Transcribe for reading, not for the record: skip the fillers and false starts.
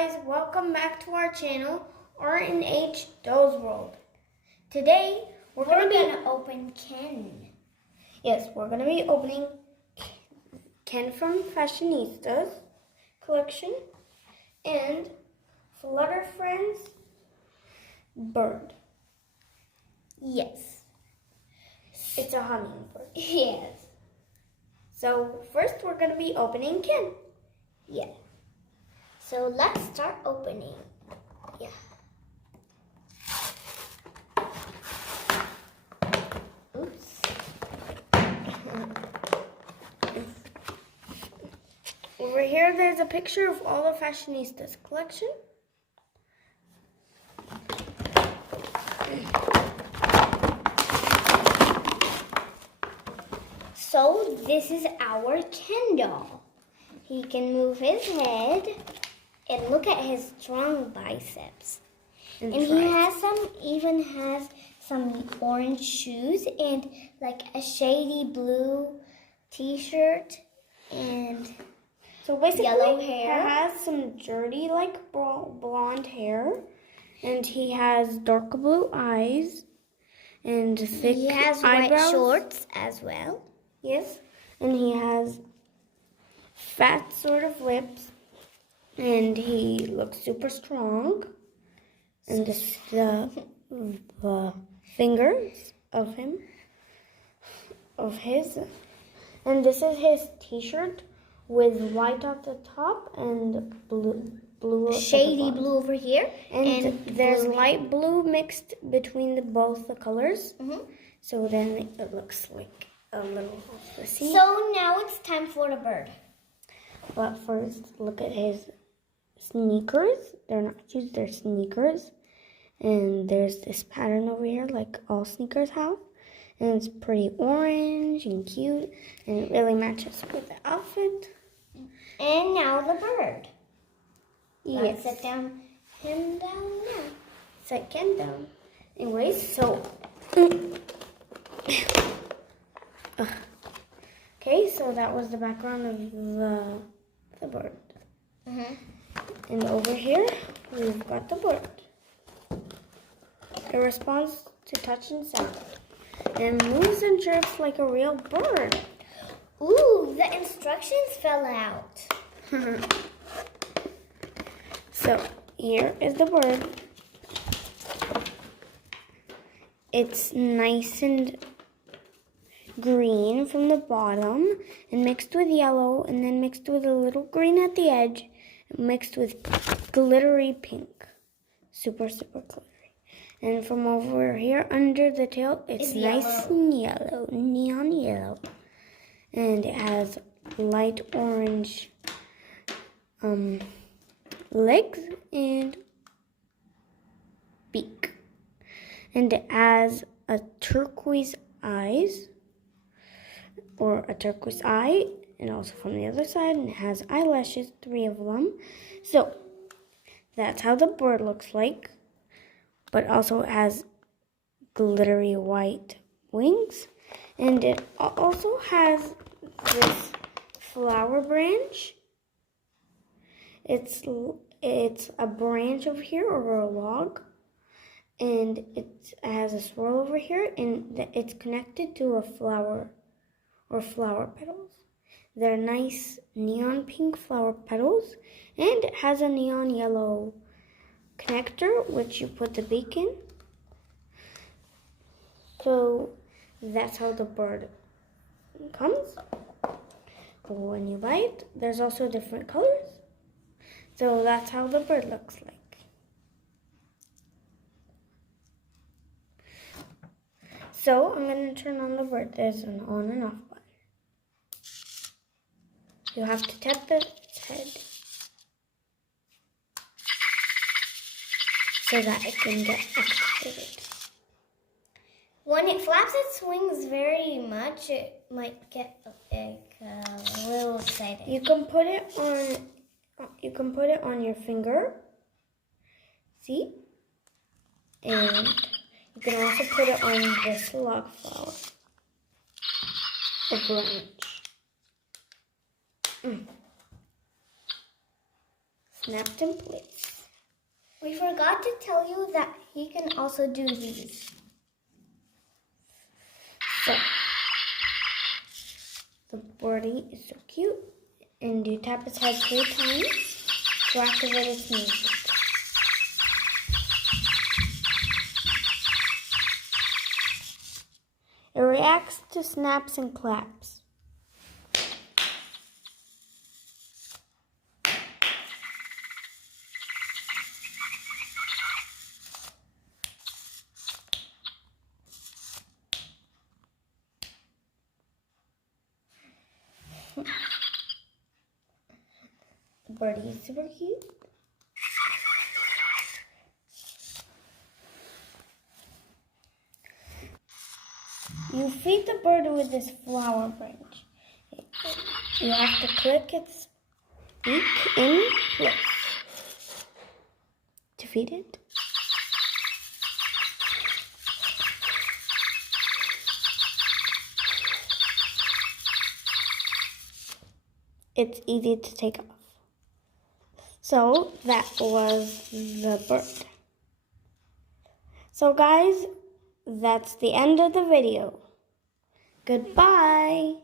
guys, welcome back to our channel, R&H Dolls World. Today, we're gonna open Ken. Yes, we're gonna be opening Ken from Fashionistas collection and Flutter Friends bird. Yes. It's a hummingbird. Yes. So first we're gonna be opening Ken. Yeah. So let's start opening. Yeah. Oops. Over here there's a picture of all the Fashionistas collection. So this is our Ken doll. He can move his head and look at his strong biceps. And he even has some orange shoes and like a shady blue t-shirt and So basically, yellow hair. He has some dirty, like blonde hair, and he has dark blue eyes and thick He has eyebrows. white shorts as well. Yes, and he has fat sort of lips, and he looks super strong. And this the fingers of his, and this is his T-shirt with white at the top and blue Shady blue over here. and there's light blue mixed between both the colors. Mm-hmm. So then it looks like a little horsey. So now it's time for the bird. But first, look at his sneakers. They're not shoes, they're sneakers. And there's this pattern over here, like all sneakers have. And it's pretty orange and cute, and it really matches with the outfit. And now the bird. Yes. Let's set him down now. Set Ken down. Anyways, so... Okay, so that was the background of the bird. Mm-hmm. And over here, we've got the bird. It responds to touch and sound. And moves and chirps like a real bird. Ooh, the instructions fell out. So, here is the bird. It's nice and green from the bottom and mixed with yellow and then mixed with a little green at the edge and mixed with glittery pink. Super, super glittery. And from over here under the tail, it's nice and yellow, neon yellow. And it has light orange legs and beak. And it has a turquoise eyes, or a turquoise eye, and also from the other side, and it has eyelashes, 3 of them. So that's how the bird looks like, but also it has glittery white wings, and it also has this flower branch. It's a branch over here over a log, and it has a swirl over here, and it's connected to a flower or flower petals. They're nice neon pink flower petals, and it has a neon yellow connector which you put the beak in. So that's how the bird comes. When you buy it, there's also different colors. So that's how the bird looks like. So I'm going to turn on the bird. There's an on and off button. You have to tap the head so that it can get activated. When it flaps its wings very much, it might get like a little excited. You can put it on your finger. See? And you can also put it on this log flower. A branch. snapped in place. We forgot to tell you that he can also do these. So, the birdie is so cute. And you tap its head 3 times to activate its music. It reacts to snaps and claps. The birdie is super cute. You feed the bird with this flower branch. You have to click its beak in place to feed it. It's easy to take off. So that was the bird. So guys, that's the end of the video. Goodbye.